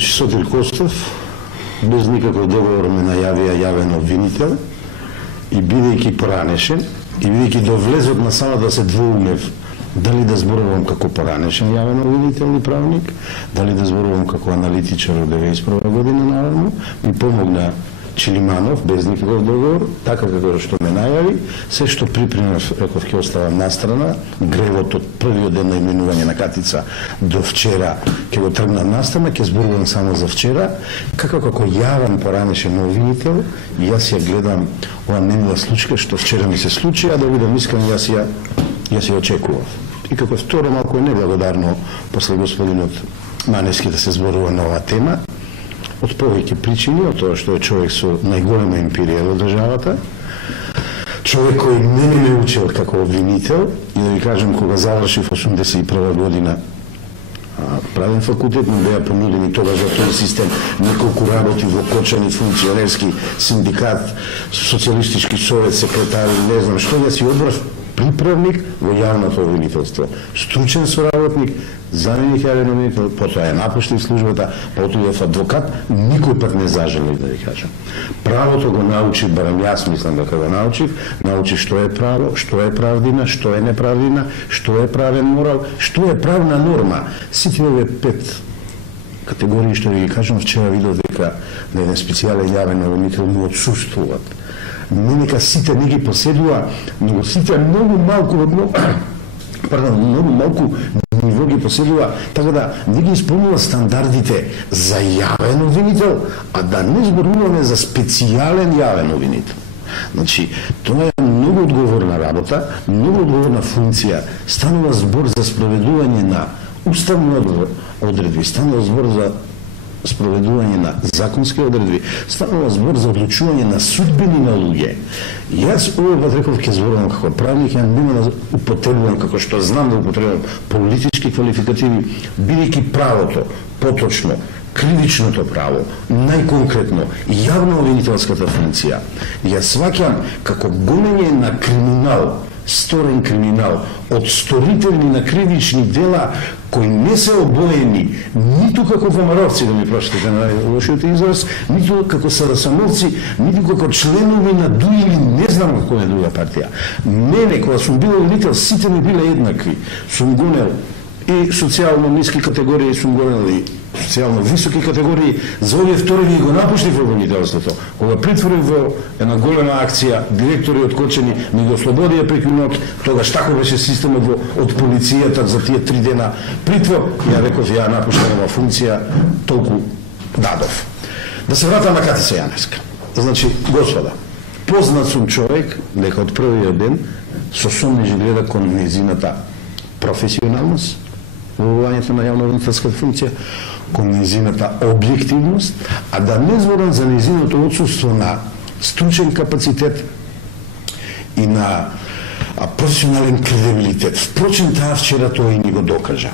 Значи Сотир Костов, без никаков договор ме најавија јавен обвинител и бидејќи поранешен, и бидејќи до влезот на самата се двоумев дали да зборувам како поранешен јавен обвинител и правник, дали да зборувам како аналитичар од 1991 година наваму, ми помогна Чилиманов без никаков договор, така како што ме најави, се што припремав, реков, ќе оставам настрана, гревот од првиот ден на именување на Катица до вчера ќе го тргнам настрана, ќе зборувам само за вчера, како јавен поранешен обвинител, и јас ја гледам ова немила случка што вчера ми се случи, а да бидам искрен, јас ја очекував. И како второ малку е неблагодарно после господинот Маневски да се зборува на оваа тема, од повеќе причини, од тоа што е човек со најголема империја во државата, човек кој не ме учил како обвинител, и да ви кажем, кога завршив 81 година правен факултет, ми беа понудени тогаш за тој систем неколку работи во Кочани, функционерски синдикат, социјалистички совет, секретар, не знам што, јас си одбрав приправник во јавното обвинителство, стручен соработник, заменик јавен обвинител, потоа ја напуштив службата, отидов адвокат, никој пат не зажелив да ви кажам. Правото го научи, барем јас мислам дека го научи што е право, што е правдина, што е неправдина, што е правен морал, што е правна норма. Сите овие 5 категории што ви ги кажам, вчера видов дека на еден специјален јавен обвинител му отсуствуваат. Не нека сите не ги поседува, но сите многу малку ниво ги поседува, така да не ги исполнува стандардите за јавен обвинител, а да не зборуваме за специјален јавен обвинител. Значи, тоа е многу одговорна работа, многу одговорна функција. Станува збор за спроведување на уставни одредби, станува збор за спроведување на законски одредби, станува збор за одлучување на судбини на луѓе. Јас овој пат реков ќе зборувам како правник, ја нема да употребувам како што знам да употребувам политички квалификативи, бидејќи правото, поточно, кривичното право, најконкретно, јавно обвинителската функција, ја сваќам како гонење на криминал, сторен криминал, од сторители на кривични дела кои не се обоени ниту како фомаровци, да ми проштите на лошиот израз, ниту како садасановци, ниту како членови на ДУИ или не знам како е друга партија. Мене, кога сум бил обвинител, сите ми биле еднакви. Сум гонел и социјално ниски категории, сум гонел и социјално високи категории. За овие втори ги го напуштив обвинителството. Кога притворив во една голема акција, директори од Кочани ми го ослободија преку ноќ, тогаш тако беше системот од полицијата за тие 3 дена притвор, ја реков, ја напуштам ова функција, толку дадов. Да се вратам на Катица Јаневска. Значи, господа, познат сум човек, дека од првиот ден со сомнежи гледа кон нејзината професионалност, во обавањето на јавно-обвинителската функција, кон нејзината објективност, а да не зборам за нејзиното отсуство на стручен капацитет и на професионален кредибилитет. Впрочем, таа вчера тоа и ни го докажа.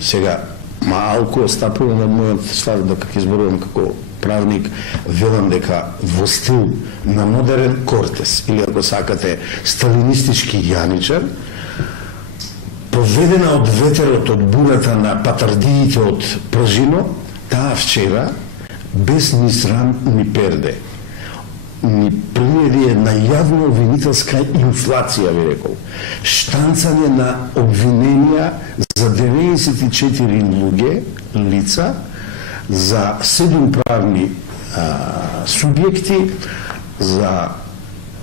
Сега, малку остапувам од мојот став, дека ќе зборувам како правник, велам дека во стил на модерен Кортес, или ако сакате, сталинистички Јаничар, поведена од ветерот, од бурата на патардиите од Пржино, таа вчера, без ни срам ни перде, ни приведи една јавна обвинителска инфлација, ви рекол. Штанцање на обвиненија за 94 луѓе, лица, за 7 правни субјекти, за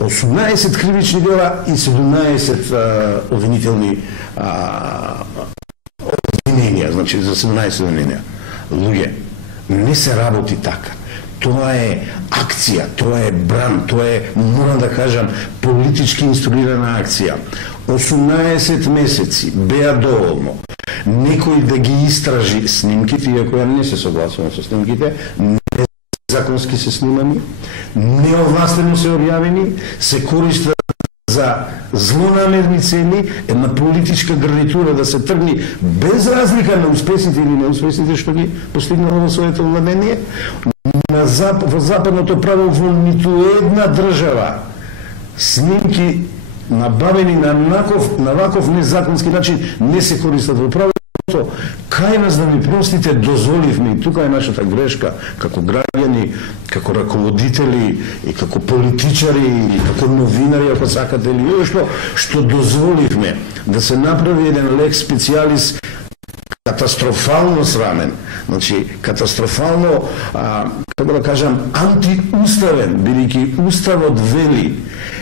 18 кривични дела и 17 обвинителни обвиненија, значи за 17 обвиненија. Луѓе, не се работи така. Тоа е акција, тоа е бран, тоа е, морам да кажам, политички инструирана акција. 18 месеци беа доволно некој да ги истражи снимките, иако ја не се согласувам со снимките, незаконски се снимани, неовластено се објавени, се користат за злонамерни цели, една политичка гарнитура да се тргни без разлика на успесните или неуспесните што ги постигнало во своето владение. Во западното право во ниту една држава снимки набавени на ваков незаконски начин не се користат во право, самото, кај нас да ми простите, дозволивме, и тука е нашата грешка, како граѓани, како раководители, и како политичари, и како новинари, ако сакате, или што дозволивме да се направи еден лекс специалис катастрофално срамен, значи катастрофално, како да кажам, антиуставен, бидејќи уставот вели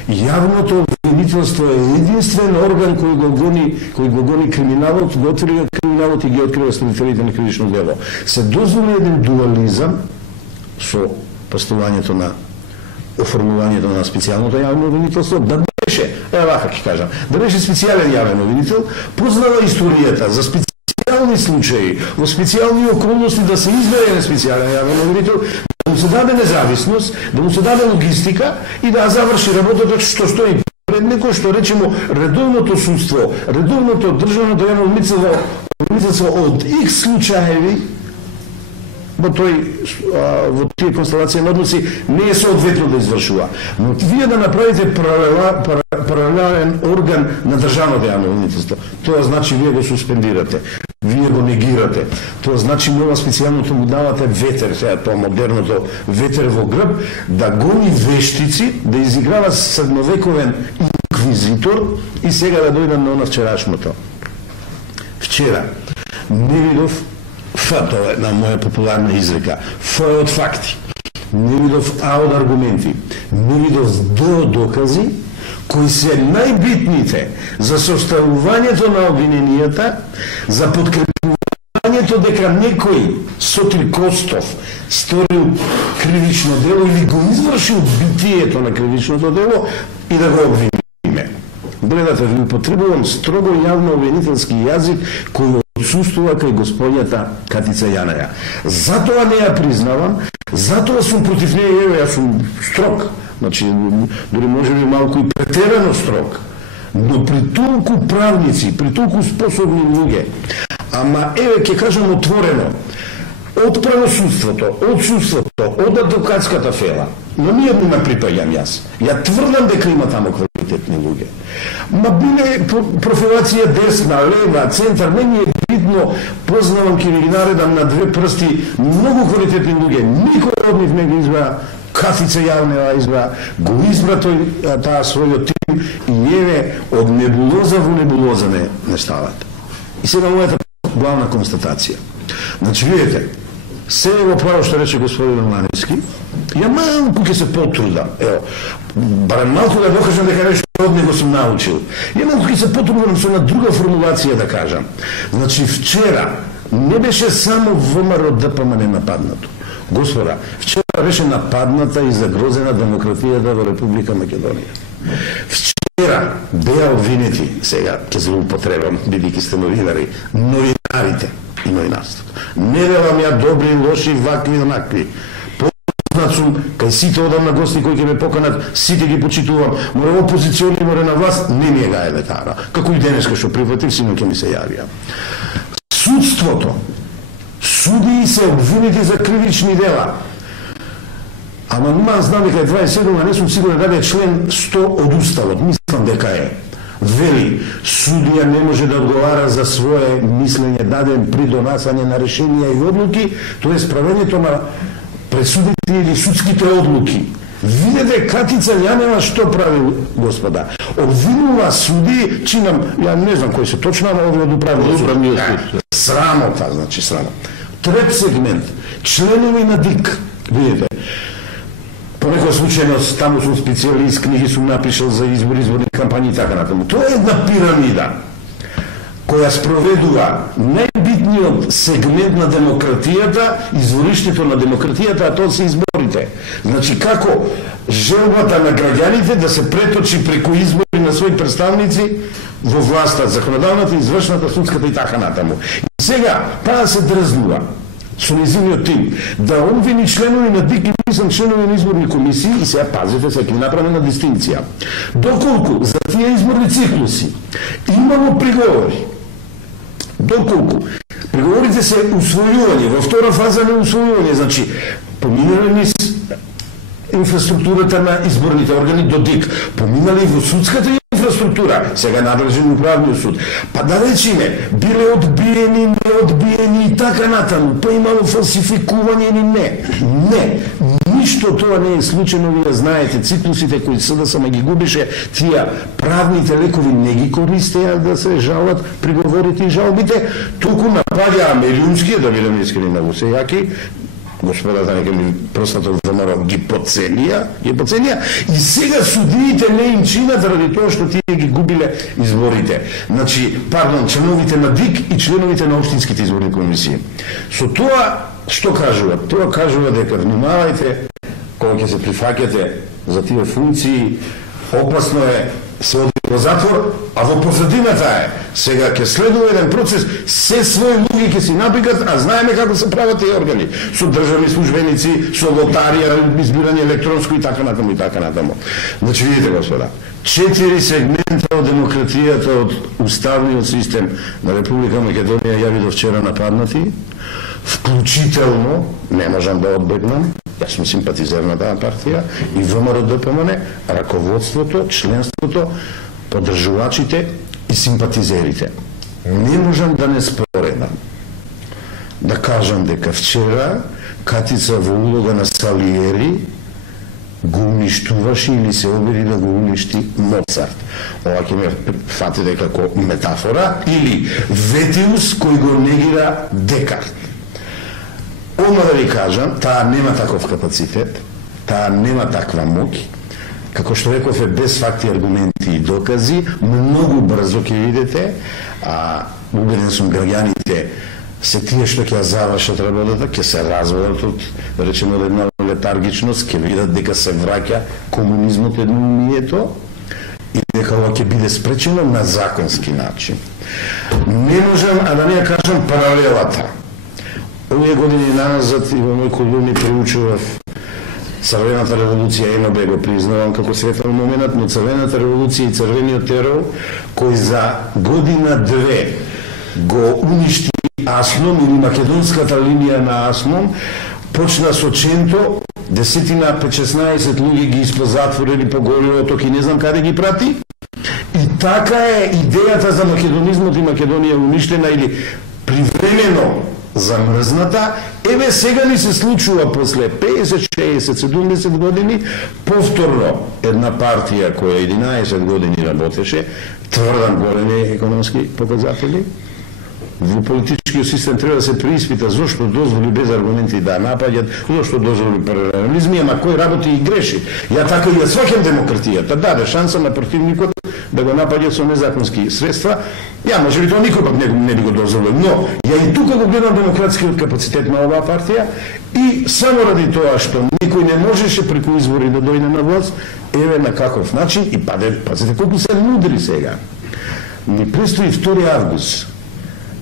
јавното обвинителство е единствен орган кој го гони криминалот, го открива криминалот и ги открива следителите на кривично дело. Се дозволи еден дуализам со поставувањето на оформувањето на специјалното јавно обвинителство, да беше, вака ќе кажам, да беше специјален јавен обвинител, познава историјата за специјални случаи, во специјални околности да се избере специјален јавен обвинител, да му се даде независност, да му се даде логистика и да заврши работата што стои пред некој, што речемо редовното судство, редовното државното јавно обвинителство од X случаеви во тие констелации на односи не е соодветно да извршува. Но вие да направите паралелен орган на државното јавно обвинителство, тоа значи вие го суспендирате, вие го негирате. Тоа значи нова специјалното му давате ветер, сега тоа модерното ветер во грб, да гони вештици, да изиграва средновековен инквизитор и сега да дојдам на она вчерашното. Вчера не видов тоа е на моја популарна изрека. Ф е од факти. Не видов А од аргументи. Не видов Д од докази, кои се најбитните за составувањето на обвиненијата, за подкрепувањето дека некој Сотир Костов сторил кривично дело или го извршил битието на кривичното дело и да го обвиниме. Гледате, ви употребувам строго јавно обвинителски јазик кој отсуствува кај господјата Катица Јанаја. Затоа не ја признавам, затоа сум против неја, јас сум строг, значи, дори може би малку и претерано строг, но при толку правници, при толку способни луѓе, ама еве ќе кажам отворено, од правосудството, од судството, од адвокатската фела, но ние не припаѓам јас. Ја тврдам дека има таму квалитетни луѓе. Ма биле профилација десна, лева, центар, не ми е битно, познавам, ќе ви наредам на две прсти многу квалитетни луѓе. Никој од нив не го избра, Катица Јанаја избра, го избра тој таа својот тим и еве од небулоза во небулоза не стават. И сега мојата главна констатација. Значи, видите, се во право што рече господин Романовски, ја малку ќе се потрудам, ево, барем малку да докажам дека нешто од него сум научил. Ја малку ќе се потрудам со една друга формулација да кажам. Значи, вчера не беше само ВМРО ДПМН нападнато. Господа, вчера беше нападната и загрозена демократијата во Република Македонија. Вчера беа обвинети, сега ќе се употребам, бидејќи сте новинари, новинарите и новинарството. Не велам ја добри, лоши, вакви, онакви. Познат сум, кај сите одам на гости кои ќе ме поканат, сите ги почитувам. Море опозициони, море на власт, не ми е гајле тара. Како и денеска што прифатив, сино ќе ми се јавија. Судството, судии се обвинети за кривични дела. Ама нема знам дека е 27, а не сум сигурен дали е член 100 од Уставот. Мислам дека е. Вели, судија не може да одговара за свое мислење даден при донасање на решенија и одлуки, тоа е справењето на пресудите или судските одлуки. Видете Катица Јанаја што прави, господа. Обвинува суди, чинам, ја не знам кој се точно, ама овие од управниот суд. Срамота, значи срамота. Трет сегмент, членови на ДИК, видите, по некој случајност, таму сум специјалист, книги сум напишал за изборни кампањи и така натаму. Тоа е една пирамида која спроведува најбитниот сегмент на демократијата, извориштето на демократијата, а тоа се изборите. Значи, како желбата на граѓаните да се преточи преку избори на своји представници во власта, законодавната, извршната, судската и така натаму. И сега, таа се дрзнува со незиниот тим да обвини членови на ДИК и мислам членови на изборни комисии, и сега пазите, сега ќе направена дистинција. Доколку за тие изборни циклуси имало приговори, доколку приговорите се усвојување, во втора фаза на усвојување, значи поминали низ инфраструктурата на изборните органи до ДИК, поминали во судската инфраструктура, сега надлежен управниот суд. Па да речеме, биле одбиени, неодбиени и така натаму, па имало фалсификување или не. Не, ништо тоа не е случено, вие знаете, циклусите кои сада сама ги губише, тие правните лекови не ги користеа да се жалат приговорите и жалбите, туку напаѓаа милионски, да бидеме искрени на усејаки, господата нека ми простата заморал ги поценија, и сега судиите не им чинат заради тоа што тие ги губиле изборите. Значи, членовите на ДИК и членовите на општинските изборни комисии. Со тоа што кажуваат? Тоа кажува дека внимавајте кога ќе се прифаќате за тие функции, опасно е се оди во затвор, а во позадината е сега ќе следува еден процес, се своји луѓе ќе си напикат, а знаеме како се прават тие органи, со државни службеници, со лотарија, избирање електронско и така натаму и така натаму. Значи видите, господа, 4 сегмента од демократијата од уставниот систем на Република Македонија ја видов вчера нападнати, вклучително, не можам да одбегнам, јас сум симпатизер на таа партија, и ВМРО-ДПМН, раководството, членството, поддржувачите и симпатизерите. Не можам да не споредам, да кажам дека вчера Катица во улога на Салиери го уништуваше или се обиди да го уништи Моцарт. Ова ќе ме фатите како метафора, или Ветиус кој го негира Декарт. Одма да ви кажам, таа нема таков капацитет, таа нема таква моќ, како што реков е без факти, аргументи и докази, многу брзо ќе видите, а убеден сум граѓаните се тие што ќе ја завршат работата, ќе се разводат од, речено, една летаргичност, ќе видат дека се враќа комунизмот едноумието и дека ова ќе биде спречено на законски начин. Не можам, а да не ја кажам паралелата. Овие години назад и во мој колумни приучував Црвената револуција, ЕНОБ го признавам како светлен момент, но Црвената револуција и Црвениот терор, кој за година-две го уништи Асном или македонската линија на Асном, почна со Ченто, 10-15 луѓе ги испозатворили по голиот оток и не знам каде ги прати. И така е идејата за македонизмот и Македонија уништена или привремено замрзната. Еве сега ни се случува после 50, 60, 70 години повторно една партија која 11 години работеше, тврдам големи економски показатели. Во политичкиот систем треба да се преиспита зошто дозволи без аргументи да напаѓат, зошто дозволи паралелизми, ама кој работи и греши. Ја така и ја сваќам демократијата, даде шанса на противникот да го напаѓа со незаконски средства. Ја можеби тоа никој пак не би го дозволил, но ја и тука го гледам демократскиот капацитет на оваа партија и само ради тоа што никој не можеше преку избори да дојде на власт, еве на каков начин и пазете колку се мудри сега. Ни престои 2 август.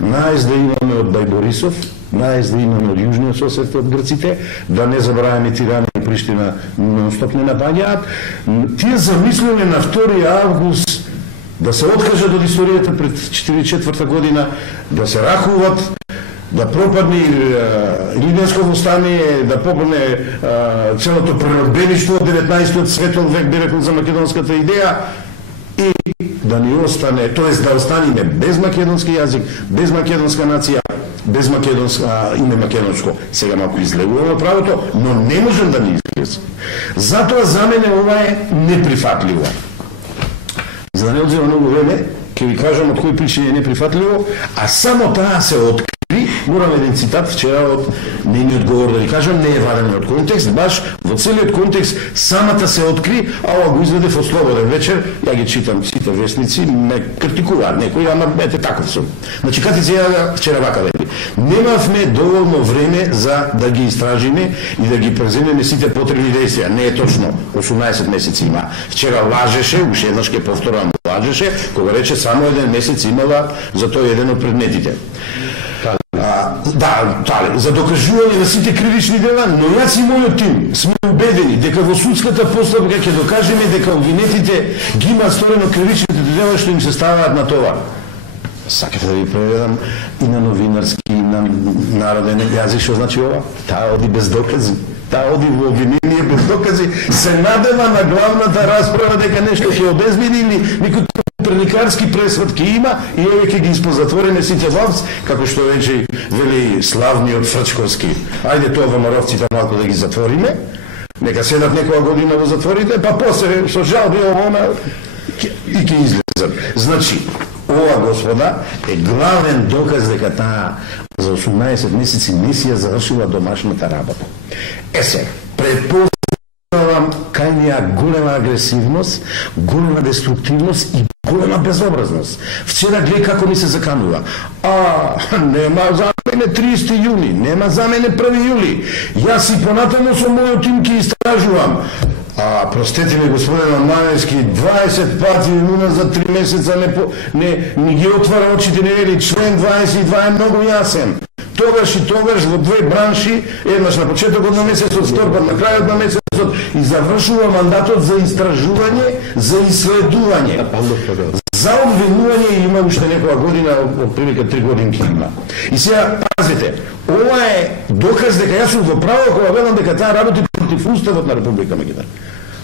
Најз да имаме од Бајборисов, најз да имаме од Јужниот сосед од грците, да не забравяме Тирана и Приштина нон-стоп не напаѓаат. Тие замислиле на 2 август да се откажат од историјата пред 44 година, да се рахуват, да пропадне Илиденско востание, да пропадне целото преробеништво од 19 светол век, би рекол, за македонската идеја, и да ни остане, тоест да останеме без македонски јазик, без македонска нација, без македонска име македонско. Сега малку излегуваме правото, но не можем да ни излезе. Затоа за мене ова е неприфатливо. За да не одзема многу време, ќе ви кажам од кои причини е неприфатливо, а само таа се откри. Морам еден цитат вчера од нейниот говор да ви кажам, не е ваден од контекст, баш во целиот контекст самата се откри, а ова го изведе во Слободен вечер, ја ги читам сите вестници, ме критикуваат некои, ама ете таков сум. Значи Катица ја вчера вака вели, немавме доволно време за да ги истражиме и да ги преземеме сите потребни действија. Не е точно, 18 месеци има. Вчера лажеше, уште еднаш ќе повторам, лажеше, кога рече само 1 месец имала за тој еден од предметите. За докажување на сите кривични дела, но јас и мојот тим сме убедени дека во судската постапка ќе докажеме дека обвинетите ги имаат сторено кривичните дела што им се ставаат на това. Сакате да ви преведам и на новинарски, и на народен јазик, што значи ова? Таа оди без докази. таа оди во обвинение без докази, се надева на главната расправа дека нешто ќе обезбеди или некој коперникарски пресвод ќе има и еве ќе ги испозатвориме сите вовц, како што веќе вели славниот Фрчковски. Ајде тоа ВМРО-вците малку да ги затвориме, нека седат некоја година во затворите, па после со жалби она и ќе излезат. Значи, ова, господа, е главен доказ дека таа за 18 месеци не си ја завршила домашната работа. Се, предпознавам кај неа голема агресивност, голема деструктивност и голема безобразност. Вчера гледај како ми се заканува. Нема за мене 30 јуни, нема за мене 1 јули. Јас и понатаму со мојот тим ќе истражувам. Простете ми, господин Маневски, 20 пати мина за 3 месеца не ги отвара очите, не вели, член 22 е многу јасен. Тогаш и тогаш во две бранши, еднаш на почетокот на месецот, вторпат на крајот на месецот и завршува мандатот за истражување, за исследување. За обвинување има уште некоја година, од прилика 3 годинки има. И сега, пазите, ова е доказ дека јас сум во право кога велам дека таа работи против Уставот на Република Македонија.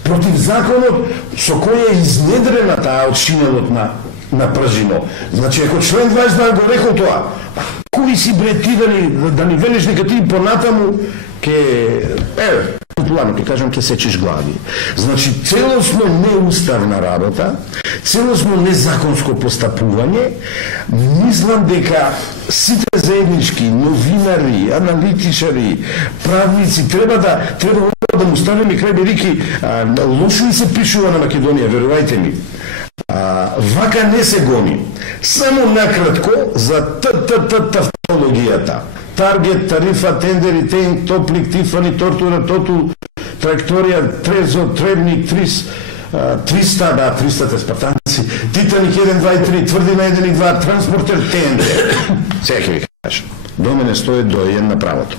Против законот со кој е изнедрена таа од шинелот на пржино. Значи, ако член 22 го рекол тоа, кои си бре ти да ни велиш дека ти понатаму популарно ќе кажам, ќе сечеш глави. Значи, целосно неуставна работа, целосно незаконско постапување, мислам дека сите заеднички новинари, аналитичари, правници треба да му ставиме крај, бидејќи лошо и се пишува на Македонија, верувајте ми. Вака не се гони. Само накратко за тавтологијата. Таргет, тарифа, тендери, тенк, топлик, тифани, тортура, тоту, траекторија, трезо, требник, 300 спартанци, Титаник 1, 2 и 3, тврдина 1 и 2, транспортер, тендер. Сега ќе ви кажам. До мене стои доен на правото.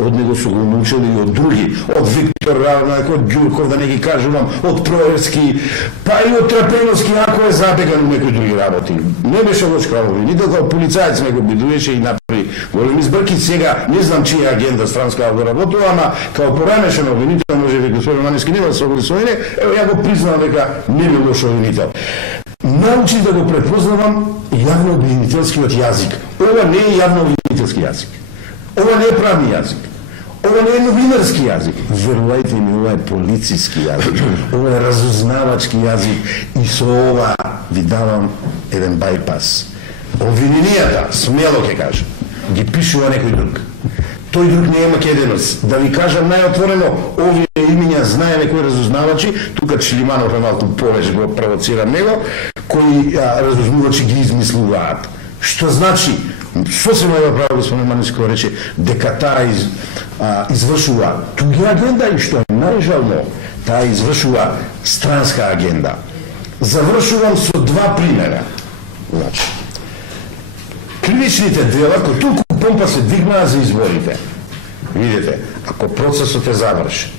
Од него су го научили и од други, од Виктор Равнак, од Ѓурков, да не ги кажувам, од Проевски, па и од Трапеновски, ако е забеган у некои други работи. Не беше лош кралови, нито као полицаец не го бидуваше и направи големи збрки. Сега не знам чија агенда странска да работува, ама као поранешен обвинител, може би господин Маневски нема да се огласуване, ево ја го признам дека не би лош обвинител. Научи да го препознавам јавно обвинителскиот јазик. Ова не е јавно обвинителски јазик. Ова не е правни јазик. Ова не е новинарски јазик. Верувајте ми, ова е полициски јазик. Ова е разузнавачки јазик. И со ова ви давам еден бајпас. Обвиненијата, смело ќе кажам, ги пишува некој друг. Тој друг не е македонец. Да ви кажам најотворено, овие имиња знаеме кои разузнавачи, тука Чилиманов е малку повеќе го провоцира него, кои разузнавачи ги измислуваат. Што значи, сосема е право господин Маневски рече, дека таа извршува туѓа агенда и што е најжално, таа извршува странска агенда. Завршувам со 2 примера. Значи, кривичните дела кои толку помпа се дигнаа за изборите. Видите, ако процесот е завршен,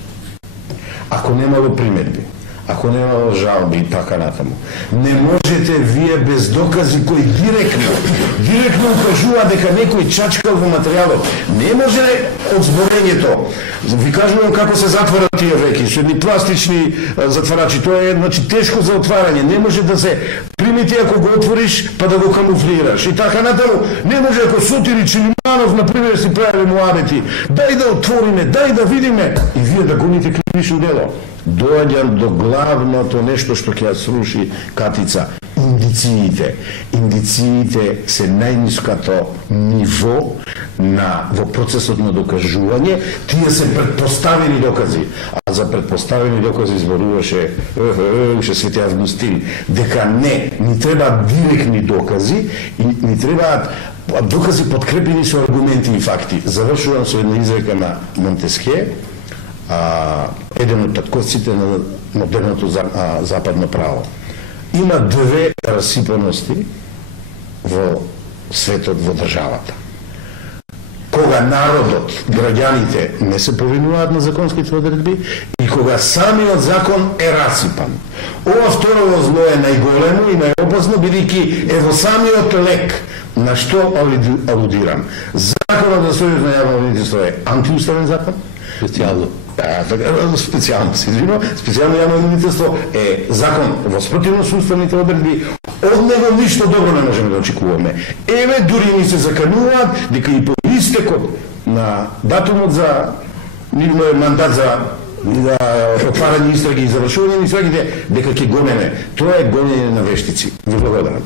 ако немало примедби, ако немало жалби и така натаму, не можете вие без докази кои директно укажува дека некој чачкал во материјалот. Не може од зборењето. Ви кажувам како се затварат тие веки, со едни пластични затварачи. Тоа е значи тешко за отварање. Не може да се примети ако го отвориш па да го камуфлираш. И така натаму, не може ако Сотир Чилиманов на пример си прави муабети. Дај да отвориме, дај да видиме и вие да гоните кривично дело. Доаѓам до главното нешто што ќе ја сруши Катица. Индициите. Индициите се најниското ниво во процесот на докажување. Тие се предпоставени докази. А за предпоставени докази зборуваше Свети Августин дека ни треба директни докази и ни требаат докази подкрепени со аргументи и факти. Завршувам со една изрека на Монтескје, еден од татковците на модерното западно право. Има 2 расипаности во светот, во државата. кога народот, граѓаните не се повинуваат на законските одредби и кога самиот закон е расипан. Ова второво зло е најголемо и најопасно, бидејќи е во самиот лек. На што алудирам? Законот за Сојуз на јавно обвинителство е антиуставен закон. Специјално. Специјално се извинувам, специјално јавно обвинителство е закон во спротивно со уставните одредби. Од него ништо добро не можеме да очекуваме. Еве, дури ни се закануваат дека и по истекот на датумот за нивниот мандат за отварање истраги и завршување на истрагите, дека ќе гонеме. Тоа е гонење на вештици. Ви благодарам.